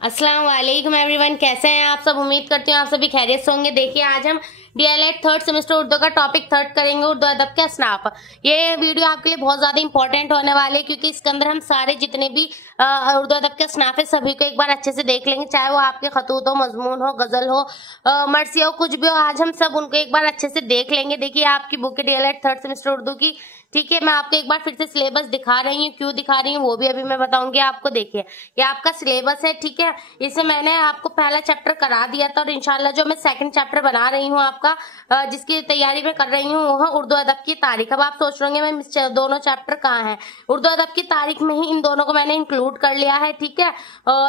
अस्सलाम वालेकुम एवरीवन, कैसे हैं आप सब। उम्मीद करती हूँ आप सभी खैरियत से होंगे। देखिए आज हम डीएलएड थर्ड सेमेस्टर उर्दू का टॉपिक थर्ड करेंगे, उर्दू अदब के असनाफ। ये वीडियो आपके लिए बहुत ज़्यादा इंपॉर्टेंट होने वाली है क्योंकि इसके अंदर हम सारे जितने भी उर्दू अदब के असनाफ है सभी को एक बार अच्छे से देख लेंगे, चाहे वो आपके खतूत हो, मजमून हो, गज़ल हो, मर्सी हो, कुछ भी हो। आज हम सब उनको एक बार अच्छे से देख लेंगे। देखिए आपकी बुक है डीएलएड थर्ड सेमेस्टर उर्दू की, ठीक है। मैं आपको एक बार फिर से सिलेबस दिखा रही हूँ, क्यों दिखा रही हूँ वो भी अभी मैं बताऊंगी आपको। देखिए ये आपका सिलेबस है, ठीक है। इसे मैंने आपको पहला चैप्टर करा दिया था और इंशाल्लाह जो मैं सेकंड चैप्टर बना रही हूँ आपका, जिसकी तैयारी मैं कर रही हूँ वो है उर्दू अदब की तारीख। अब आप सोच रहे होंगे मैं दोनों चैप्टर कहाँ हैं। उर्दू अदब की तारीख में ही इन दोनों को मैंने इंक्लूड कर लिया है, ठीक है।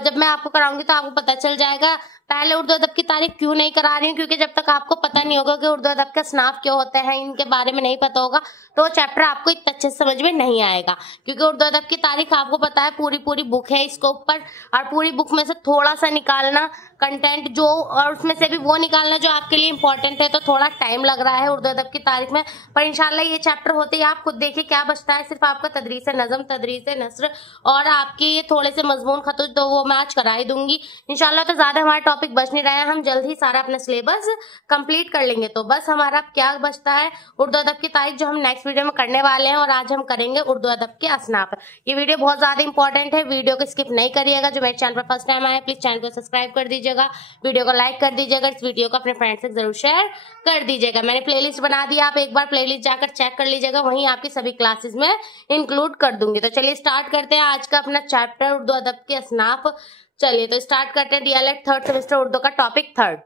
जब मैं आपको कराऊंगी तो आपको पता चल जाएगा। पहले उर्दू अदब की तारीख क्यों नहीं करा रही हूँ, क्योंकि जब तक आपको पता नहीं होगा कि उर्दू अदब के असनाफ क्या होते हैं, इनके बारे में नहीं पता होगा तो चैप्टर आपको इतना अच्छे से समझ में नहीं आएगा। क्योंकि उर्दू अदब की तारीख आपको पता है पूरी बुक है इसके ऊपर, और पूरी बुक में से थोड़ा सा निकालना कंटेंट जो, और उसमें से भी वो निकालना जो आपके लिए इंपॉर्टेंट है, तो थोड़ा टाइम लग रहा है उर्दू अदब की तारीख में। पर इंशाल्लाह ये चैप्टर होते ही आप खुद देखिए क्या बचता है। सिर्फ आपका तदरीस नज़म, तदरीस नस्र और आपके ये थोड़े से मजमून खतूत, तो वो मैं आज करा ही दूंगी इंशाल्लाह। तो ज्यादा हमारा टॉपिक बच नहीं रहा है, हम जल्द ही सारा अपना सिलेबस कंप्लीट कर लेंगे। तो बस हमारा क्या बचता है, उर्दू अदब की तारीख जो हम नेक्स्ट वीडियो में करने वाले हैं, और आज हम करेंगे उर्दू अदब के असनाफ। ये वीडियो बहुत ज्यादा इंपॉर्टेंट है, वीडियो को स्किप नहीं करिएगा। जो मेरे चैनल पर फर्स्ट टाइम आए प्लीज चैनल को सब्सक्राइब कर दीजिएगा, वीडियो को लाइक कर दीजिएगा, इस वीडियो को अपने फ्रेंड्स से जरूर शेयर कर दीजिएगा। मैंने प्लेलिस्ट बना दी, आप एक बार प्लेलिस्ट जाकर चेक कर लीजिएगा, वहीं आपकी सभी क्लासेस में इंक्लूड कर दूंगी। तो चलिए स्टार्ट करते हैं आज का अपना चैप्टर उर्दू अदब के असनाफ। चलिए तो स्टार्ट करते हैं डीएलएड थर्ड सेमेस्टर उर्दू का टॉपिक थर्ड।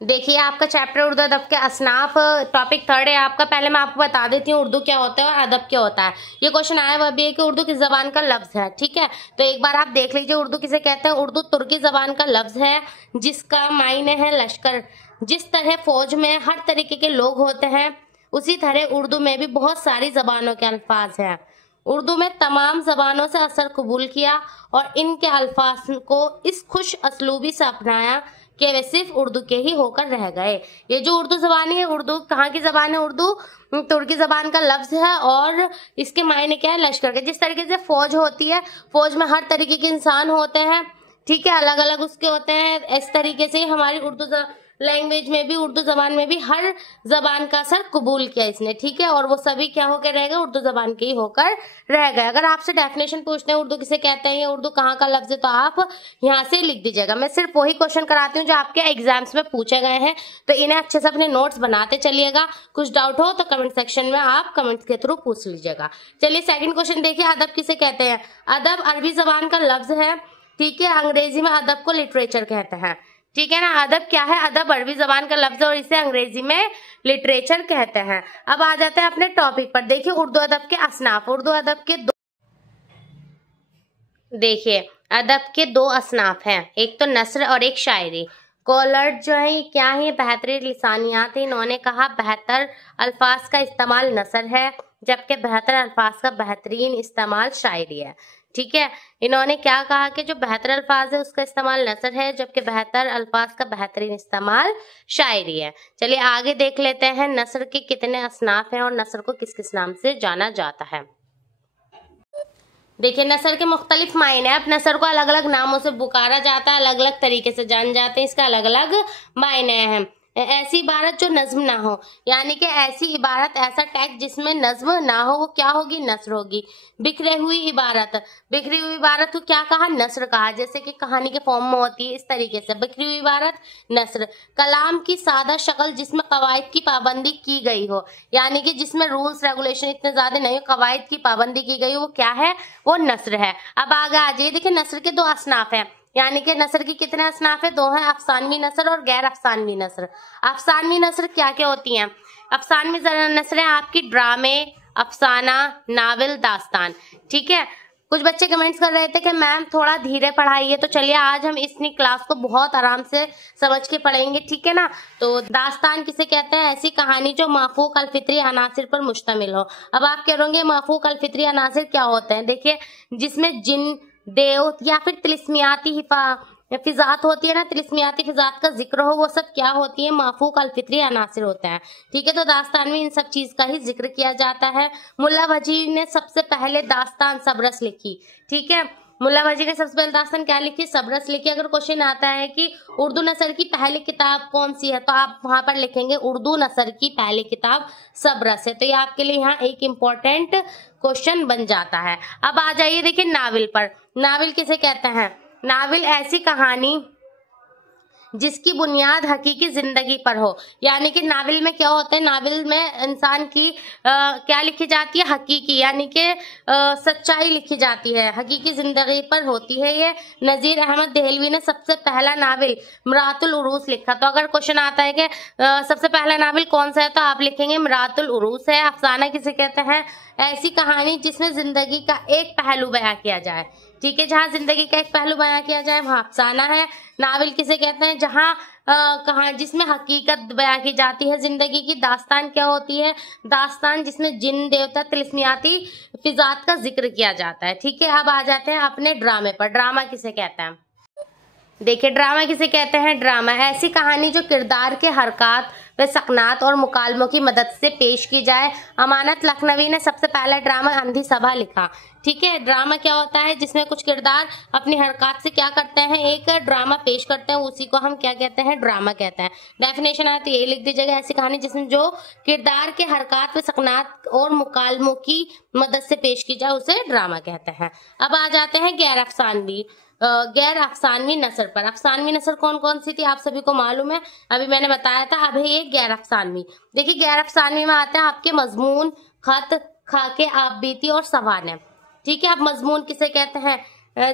देखिए आपका चैप्टर उर्दू अदब के असनाफ टॉपिक थर्ड है आपका। पहले मैं आपको बता देती हूँ उर्दू क्या होता है और अदब क्या होता है। ये क्वेश्चन आया वह भी है कि उर्दू किस जबान का लफ्ज है, ठीक है। तो एक बार आप देख लीजिए उर्दू किसे कहते हैं। उर्दू तुर्की जबान का लफ्ज है जिसका मायने है लश्कर। जिस तरह फौज में हर तरीके के लोग होते हैं, उसी तरह उर्दू में भी बहुत सारी जबानों के अल्फाज हैं। उर्दू में तमाम जबानों से असर कबूल किया और इनके अल्फाज को इस खुश असलूबी से अपनाया कि वे सिर्फ उर्दू के ही होकर रह गए। ये जो उर्दू जबान है, उर्दू कहाँ की जबान है, उर्दू तुर्की जबान का लफ्ज है और इसके मायने क्या है, लश्कर के। जिस तरीके से फौज होती है, फौज में हर तरीके के इंसान होते हैं, ठीक है, अलग अलग उसके होते हैं। इस तरीके से हमारी उर्दू लैंग्वेज में भी, उर्दू जबान में भी हर जबान का असर कबूल किया इसने, ठीक है। और वो सभी क्या होकर रह गए, उर्दू जबान के ही होकर रह गए। अगर आपसे डेफिनेशन पूछते हैं उर्दू किसे कहते हैं या उर्दू कहाँ का लफ्ज है, तो आप यहाँ से लिख दीजिएगा। मैं सिर्फ वही क्वेश्चन कराती हूँ जो आपके एग्जाम्स में पूछे गए हैं, तो इन्हें अच्छे से अपने नोट्स बनाते चलिएगा। कुछ डाउट हो तो कमेंट सेक्शन में आप कमेंट्स के थ्रू पूछ लीजिएगा। चलिए सेकंड क्वेश्चन देखिए, अदब किसे कहते हैं। अदब अरबी जबान का लफ्ज है, ठीक है। अंग्रेजी में अदब को लिटरेचर कहते हैं, ठीक है ना। अदब क्या है, अदब अरबी जबान का लफ्ज है और इसे अंग्रेजी में लिटरेचर कहते हैं। अब आ जाते हैं अपने टॉपिक पर। देखिए उर्दू अदब के असनाफ। उर्दू अदब के देखिए अदब के दो असनाफ हैं, एक तो नस्र और एक शायरी। कॉलर्ड जो है ये क्या है, बेहतरीन लिसानियात है। इन्होंने कहा बेहतर अल्फाज का इस्तेमाल नस्र है, जबकि बेहतर अल्फाज का बेहतरीन इस्तेमाल शायरी है, ठीक है। इन्होंने क्या कहा कि जो बेहतर अल्फाज है उसका इस्तेमाल नसर है, जबकि बेहतर अल्फाज का बेहतरीन इस्तेमाल शायरी है। चलिए आगे देख लेते हैं नसर के कितने असनाफ हैं और नसर को किस किस नाम से जाना जाता है। देखिए नसर के मुख्तलिफ मायने हैं। अब नसर को अलग अलग नामों से पुकारा जाता है, अलग अलग तरीके से जान जाते हैं, इसका अलग अलग मायने हैं। ऐसी इबारत जो नज्म ना हो, यानी कि ऐसी इबारत, ऐसा टेक्स्ट जिसमें नज्म ना हो, वो क्या होगी, नस्र होगी। बिखरे हुई इबारत, बिखरी हुई इबारत को क्या कहा, नस्र कहा। जैसे कि कहानी के फॉर्म में होती है, इस तरीके से बिखरी हुई इबारत नस्र। कलाम की सादा शक्ल जिसमें कवायद की पाबंदी की गई हो, यानी कि जिसमें रूल्स रेगुलेशन इतने ज्यादा नहीं हो, कवायद की पाबंदी की गई हो, वो क्या है, वो नस्र है। अब आगे आ जाइए, देखिए नस्र के दो असनाफ हैं, यानी कि नसर की कितने असनाफ है, दो है, अफसानवी नसर और गैर अफसानवी नसर। अफसानवी नसर क्या क्या होती हैं, अफसानवी नसरें आपकी ड्रामे, अफसाना, नावल, दास्तान, ठीक है। कुछ बच्चे कमेंट्स कर रहे थे कि मैम थोड़ा धीरे पढ़ाइए, तो चलिए आज हम इस क्लास को बहुत आराम से समझ के पढ़ेंगे, ठीक है ना। तो दास्तान किसे कहते हैं, ऐसी कहानी जो माफूक अलफित्री अनासिर पर मुश्तमिल हो। अब आप कह रहे माफूक अलफित्री अनासिर क्या होते हैं, देखिए जिसमें जिन, देव या फिर तिलिस्मियाती फिजात होती है ना, तिलिस्मियाती फिजात का जिक्र हो, वो सब क्या होती है, माफूक अलफित्री अनासिर होता है, ठीक है। तो दास्तान में इन सब चीज का ही जिक्र किया जाता है। मुल्ला वजीर ने सबसे पहले दास्तान सबरस लिखी, ठीक है। मुल्ला वजीर ने सबसे पहले दास्तान क्या लिखी? सबरस लिखी। अगर क्वेश्चन आता है कि उर्दू नसर की पहली किताब कौन सी है, तो आप वहां पर लिखेंगे उर्दू नसर की पहली किताब सबरस है। तो ये आपके लिए यहाँ एक इम्पोर्टेंट क्वेश्चन बन जाता है। अब आ जाइए देखिए नावल पर। नावल किसे कहते हैं? नावल ऐसी कहानी जिसकी बुनियाद हकीकी जिंदगी पर हो। यानी कि नावल में क्या होता है? नावल में इंसान की क्या लिखी जाती है? हकीकी, यानी कि सच्चाई लिखी जाती है, हकीकी जिंदगी पर होती है। ये नजीर अहमद देहलवी ने सबसे पहला नावल इमरातुल उरूस लिखा। तो अगर क्वेश्चन आता है कि सबसे पहला नावल कौन सा है, तो आप लिखेंगे इमरातुल उरूस है। अफसाना किसे कहते हैं? ऐसी कहानी जिसमें जिंदगी का एक पहलू बयां किया जाए। ठीक है, जहाँ जिंदगी का एक पहलू बयां किया जाए वहाँ अफसाना है। नावल किसे कहते हैं? जहाँ कहाँ जिसमें हकीकत बयां की जाती है जिंदगी की। दास्तान क्या होती है? दास्तान जिसमें जिन, देवता, तिलिस्मियाती फिजात का जिक्र किया जाता है। ठीक है, अब आ जाते हैं अपने ड्रामे पर। ड्रामा किसे कहते हैं? देखिए ड्रामा किसे कहते हैं? ड्रामा ऐसी कहानी जो किरदार के हरकत व सकनात और मुकालमों की मदद से पेश की जाए। अमानत लखनवी ने सबसे पहला ड्रामा अंधी सभा लिखा। ठीक है, ड्रामा क्या होता है? जिसमें कुछ किरदार अपनी हरकत से क्या करते हैं? एक ड्रामा पेश करते हैं, उसी को हम क्या कहते हैं? ड्रामा कहते हैं। डेफिनेशन आती है, ये लिख दीजिएगा, ऐसी कहानी जिसमें जो किरदार के हरकत व सकनात और मुकालमों की मदद से पेश की जाए उसे ड्रामा कहते हैं। अब आ जाते हैं गैर अफसानवी नसर पर। अफसानवी नसर कौन कौन सी थी आप सभी को मालूम है, अभी मैंने बताया था। अब ये गैर अफसानवी। देखिए गैर अफसानवी में आते हैं आपके मजमून, खत, खाके, आप बीती और सवाने। ठीक है, अब मजमून किसे कहते हैं?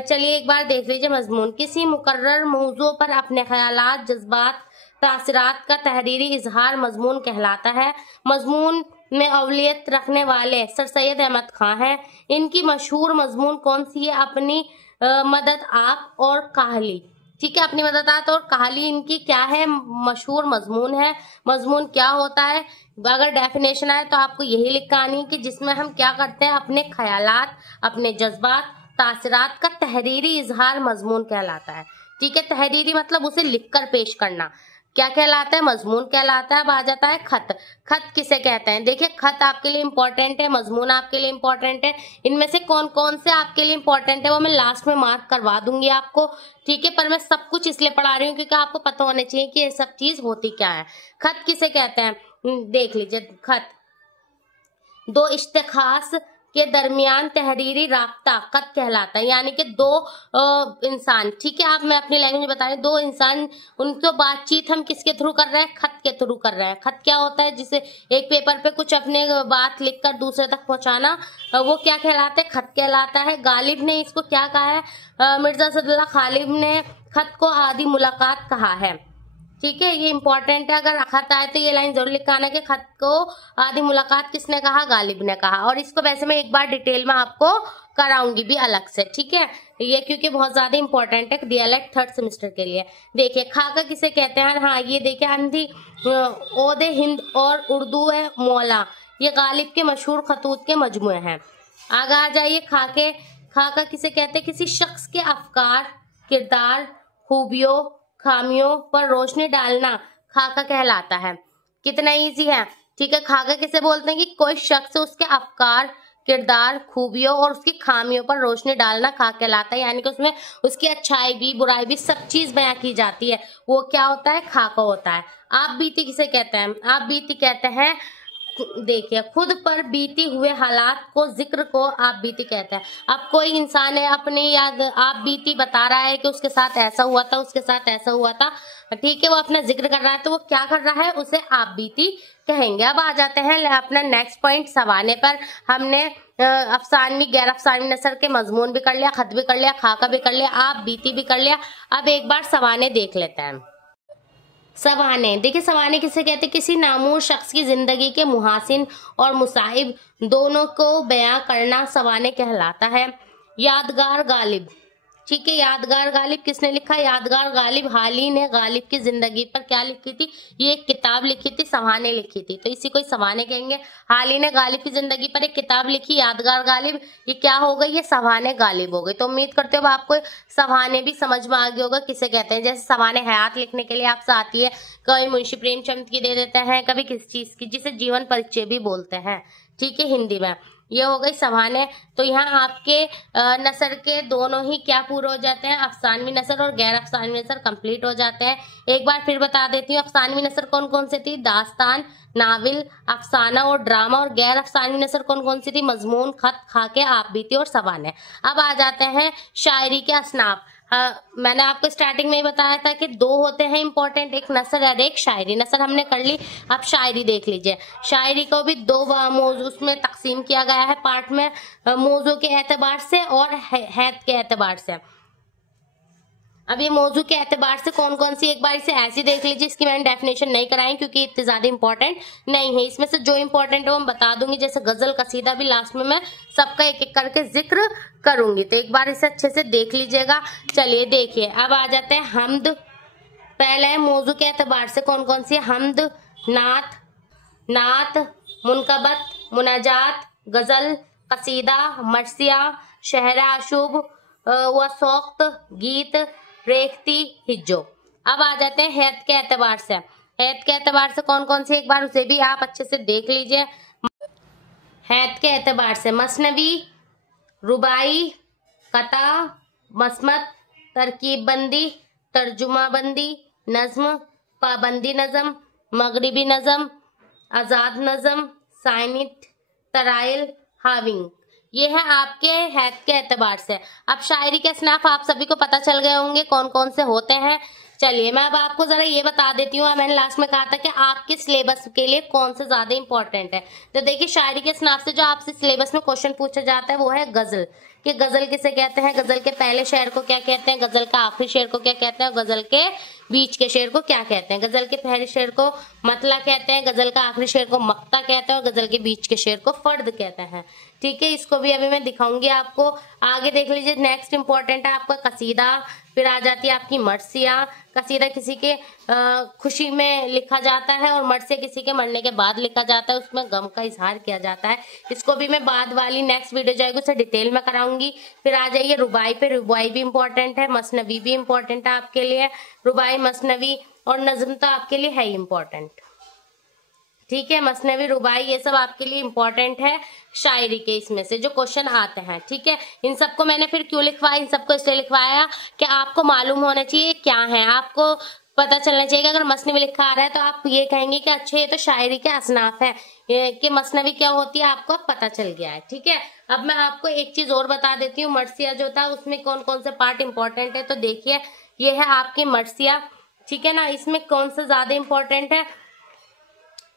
चलिए एक बार देख लीजिए। मजमून किसी मुकर्रर मौजू पर अपने ख्यालात, जज्बात, तासरात का तहरीरी इजहार मजमून कहलाता है। मजमून में अवलियत रखने वाले सर सैयद अहमद खां हैं। इनकी मशहूर मजमून कौन सी है? अपनी मदद आप और कहाली। ठीक है, अपनी मदद आप और कहाली इनकी क्या है? मशहूर मजमून है। मजमून क्या होता है? अगर डेफिनेशन आए तो आपको यही लिख के आनी है कि जिसमें हम क्या करते हैं? अपने ख्यालात, अपने जज्बात, तासरात का तहरीरी इजहार मजमून कहलाता है। ठीक है, तहरीरी मतलब उसे लिखकर पेश करना क्या कहलाता है? मजमून कहलाता है। अब आ जाता है खत। खत किसे कहते हैं? देखिए खत आपके लिए इंपॉर्टेंट है, मजमून आपके लिए इंपॉर्टेंट है। इनमें से कौन कौन से आपके लिए इंपॉर्टेंट है वो मैं लास्ट में मार्क करवा दूंगी आपको। ठीक है, पर मैं सब कुछ इसलिए पढ़ा रही हूँ क्योंकि आपको पता होना चाहिए कि ये सब चीज होती क्या है। खत किसे कहते हैं? देख लीजिए, खत दो इश्तिखास के दरमियान तहरीरी राब्ता खत कहलाता है। यानी कि दो इंसान, ठीक है, आप मैं अपनी लैंग्वेज में बता रही हूँ, दो इंसान उनको बातचीत हम किसके थ्रू कर रहे हैं? खत के थ्रू कर रहे हैं। खत क्या होता है? जिसे एक पेपर पे कुछ अपने बात लिखकर दूसरे तक पहुंचाना, वो क्या कहलाता है? खत कहलाता है। गालिब ने इसको क्या कहा है? मिर्जा सदुल्लाह खालिद ने खत को आदि मुलाकात कहा है। ठीक है, ये इंपॉर्टेंट है। अगर खत आए तो ये लाइन जरूर लिख आना कि खत को आदि मुलाकात किसने कहा? गालिब ने कहा। और इसको वैसे मैं एक बार डिटेल में आपको कराऊंगी भी अलग से। ठीक है, ये क्योंकि बहुत ज्यादा इंपॉर्टेंट है डीएलएड थर्ड सेमेस्टर के लिए। देखिए खाका किसे कहते हैं? हाँ ये देखिए, अंधी ओदे हिंद और उर्दू है मौला, ये गालिब के मशहूर खतूत के मजमुए हैं। आगे आ जाइए, खाका किसे कहते हैं? किसी शख्स के अफकार, किरदार, खूबियों, खामियों पर रोशनी डालना खाका कहलाता है। कितना इजी है। ठीक है, खाका किसे बोलते हैं? कि कोई शख्स उसके अफकार, किरदार, खूबियों और उसकी खामियों पर रोशनी डालना खाका कहलाता है। यानी कि उसमें उसकी अच्छाई भी बुराई भी सब चीज बयां की जाती है, वो क्या होता है? खाका होता है। आप बीती किसे कहते हैं? आप बीती कहते हैं, देखिए खुद पर बीती हुए हालात को, जिक्र को आप बीती कहते हैं। अब कोई इंसान है अपनी याद आप बीती बता रहा है कि उसके साथ ऐसा हुआ था, उसके साथ ऐसा हुआ था, ठीक है, वो अपना जिक्र कर रहा है, तो वो क्या कर रहा है? उसे आप बीती कहेंगे। अब आ जाते हैं अपना नेक्स्ट पॉइंट सवाने पर। हमने अफसानवी, गैर अफसानवी नसर के मजमून भी कर लिया, खत भी कर लिया, खाका भी कर लिया, आप बीती भी कर लिया। अब एक बार सवाने देख लेते हैं। सवाने, देखिए सवाने किसे कहते हैं? किसी नामूर शख्स की जिंदगी के मुहासिन और मुसाइब दोनों को बयां करना सवाने कहलाता है। यादगार गालिब, ठीक है, यादगार गालिब किसने लिखा? यादगार गालिब हाली ने गालिब की जिंदगी पर क्या लिखी थी? ये एक किताब लिखी थी, सवाने लिखी थी, तो इसी को सवाने कहेंगे। हाली ने गालिब की जिंदगी पर एक किताब लिखी, यादगार गालिब, ये क्या हो गई? ये सवाने गालिब हो गई। तो उम्मीद करते हो आपको सवाने भी समझ में आ गया होगा किसे कहते हैं। जैसे सवाने हयात लिखने के लिए आपसे आती है, कभी मुंशी प्रेमचंद की दे देते हैं, कभी किस चीज की, जिसे जीवन परिचय भी बोलते हैं, ठीक है, हिंदी में। ये हो गई सवाने। तो यहाँ आपके नसर के दोनों ही क्या पूरे हो जाते हैं, अफसानवी नसर और गैर अफसानवी नसर कंप्लीट हो जाते हैं। एक बार फिर बता देती हूँ, अफसानवी नसर कौन कौन सी थी, दास्तान, नाविल, अफसाना और ड्रामा। और गैर अफसानवी नसर कौन कौन सी थी, मजमून, खत, खाके, आप बीती और सवाने। अब आ जाते हैं शायरी के असनाफ। मैंने आपको स्टार्टिंग में ही बताया था कि दो होते हैं इंपॉर्टेंट, एक नसर और एक शायरी। नसर हमने कर ली, अब शायरी देख लीजिए। शायरी को भी दो मौजू उसमें तकसीम किया गया है पार्ट में, मौजू के एतबार से और हैत के एतबार से। अब ये मौजू के एतबार से कौन कौन सी, एक बार इसे ऐसे देख लीजिए। इसकी मैंने डेफिनेशन नहीं कराई क्योंकि इतनी ज्यादा इंपॉर्टेंट नहीं है। इसमें से जो इंपॉर्टेंट है वो मैं बता दूंगी, जैसे गजल, कसीदा भी लास्ट में मैं सबका एक एक करके जिक्र करूंगी। तो एक बार इसे अच्छे से देख लीजिएगा। चलिए देखिए, अब आ जाते हैं हमद। पहले है मौजू के एतबार से कौन कौन सी, हमद, नात, मुनकबत, मुनाजात, गजल, कसीदा, मरसिया, शहरा अशुभ व सौक्त, गीत, रेखती, हिज्जो। अब आ जाते हैं हैत के एतबार से। हैत के एतबार से कौन कौन सी, एक बार उसे भी आप अच्छे से देख लीजिए। हैत के एतबार से मसनवी, रुबाई, कता, मसमत, तरकीब बंदी, तर्जुमा बंदी, नज्म, पाबंदी नज़म, मगरिबी नज़म, आज़ाद नज़म, साइनिट, तराइल, हाविंग। ये है आपके हैत के एतबार से। अब शायरी के असनाफ आप सभी को पता चल गए होंगे कौन कौन से होते हैं। चलिए मैं अब आपको जरा ये बता देती हूँ, मैंने लास्ट में कहा था कि आपके सिलेबस के लिए कौन से ज्यादा इंपॉर्टेंट है। तो देखिए, शायरी के असनाफ से जो आपसे सिलेबस में क्वेश्चन पूछा जाता है वो है गजल, कि गजल किसे कहते हैं, गजल के पहले शेर को क्या कहते हैं, गजल का आखिरी शेर को क्या कहते हैं, गजल के बीच के शेर को क्या कहते हैं। गजल के पहले शेर को मतला कहते हैं, गजल का आखिरी शेर को मक्ता कहते हैं और गजल के बीच के शेर को फर्द कहते हैं। ठीक है, इसको भी अभी मैं दिखाऊंगी आपको। आगे देख लीजिए, नेक्स्ट इंपॉर्टेंट है आपका कसीदा, फिर आ जाती है आपकी मरसिया। कसीदा किसी के खुशी में लिखा जाता है और मरसिया किसी के मरने के बाद लिखा जाता है, उसमें गम का इजहार किया जाता है। इसको भी मैं बाद वाली नेक्स्ट वीडियो जाएगी उसे डिटेल में कराऊंगी। फिर आ जाइए रुबाई पे। रुबाई भी इंपॉर्टेंट है, मसनवी भी इंपॉर्टेंट है आपके लिए। रुबाई, मसनवी और नज्म तो आपके लिए है इंपॉर्टेंट। ठीक है, मसनवी, रुबाई ये सब आपके लिए इंपॉर्टेंट है शायरी के इसमें से जो क्वेश्चन आते हैं। ठीक है, इन सबको मैंने फिर क्यों लिखवाया, इन सबको इसलिए लिखवाया कि आपको मालूम होना चाहिए क्या है, आपको पता चलना चाहिए कि अगर मसनवी लिखा आ रहा है तो आप ये कहेंगे कि अच्छा ये तो शायरी के असनाफ है, कि मसनवी क्या होती है आपको पता चल गया है। ठीक है, अब मैं आपको एक चीज और बता देती हूँ, मरसिया जो था उसमें कौन कौन से पार्ट इंपॉर्टेंट है। तो देखिए, ये है आपकी मरसिया। ठीक है ना, इसमें कौन सा ज्यादा इंपॉर्टेंट है,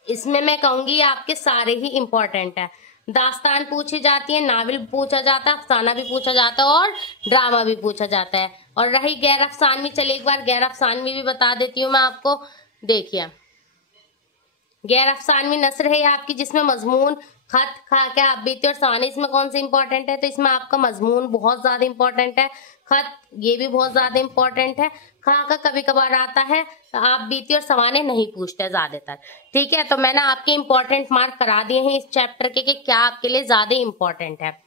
इसमें मैं कहूंगी आपके सारे ही इंपॉर्टेंट है। दास्तान पूछी जाती है, नावल पूछा जाता है, अफसाना भी पूछा जाता है और ड्रामा भी पूछा जाता है। और रही गैर अफसानवी, चलिए एक बार गैर अफसानवी भी बता देती हूँ मैं आपको। देखिए, गैर अफसानवी नसर है आपकी जिसमें मजमून, खत, खाके, आप बीती और सवाने। इसमें कौन सी इंपॉर्टेंट है, तो इसमें आपका मजमून बहुत ज्यादा इंपॉर्टेंट है, खत ये भी बहुत ज्यादा इंपॉर्टेंट है, खा का कभी कभार आता है, आप बीती और सवाने नहीं पूछते ज्यादातर। ठीक है, तो मैंने आपके इंपॉर्टेंट मार्क करा दिए हैं इस चैप्टर के कि क्या आपके लिए ज्यादा इंपॉर्टेंट है।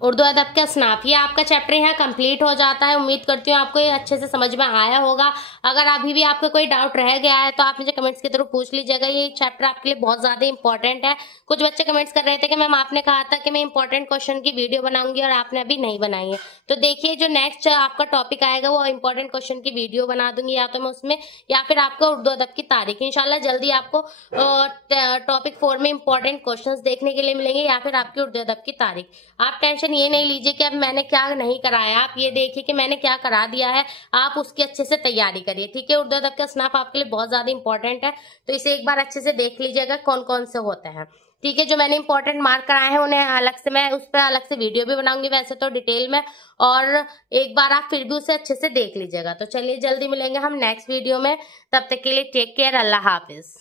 उर्दू अदब के असनाफ, ये आपका चैप्टर यहाँ कंप्लीट हो जाता है। उम्मीद करती हूँ आपको ये अच्छे से समझ में आया होगा। अगर अभी भी आपका कोई डाउट रह गया है तो आप मुझे कमेंट्स के थ्रू पूछ लीजिएगा। ये चैप्टर आपके लिए बहुत ज्यादा इंपॉर्टेंट है। कुछ बच्चे कमेंट्स कर रहे थे कि मैम आपने कहा था कि मैं इंपॉर्टेंट क्वेश्चन की वीडियो बनाऊंगी और आपने अभी नहीं बनाई है। तो देखिए, जो नेक्स्ट आपका टॉपिक आएगा वो इंपॉर्टेंट क्वेश्चन की वीडियो बना दूंगी, या तो मैं उसमें या फिर आपको उर्दू अदब की तारीख। इंशाल्लाह जल्दी आपको टॉपिक 4 में इंपॉर्टेंट क्वेश्चन देखने के लिए मिलेंगे, या फिर आपकी उर्दू अदब की तारीख। आप टेंशन ये नहीं लीजिए कि अब मैंने क्या नहीं कराया, आप ये देखिए कि मैंने क्या करा दिया है, आप उसकी अच्छे से तैयारी करिए। ठीक है, उर्दू अदब का स्नाफ आपके लिए बहुत ज्यादा इंपॉर्टेंट है, तो इसे एक बार अच्छे से देख लीजिएगा कौन कौन से होते हैं। ठीक है, जो मैंने इंपॉर्टेंट मार्क कराए हैं उन्हें अलग से मैं उस पर अलग से वीडियो भी बनाऊंगी वैसे तो डिटेल में, और एक बार आप फिर भी उसे अच्छे से देख लीजिएगा। तो चलिए जल्दी मिलेंगे हम नेक्स्ट वीडियो में, तब तक के लिए टेक केयर, अल्लाह हाफिज।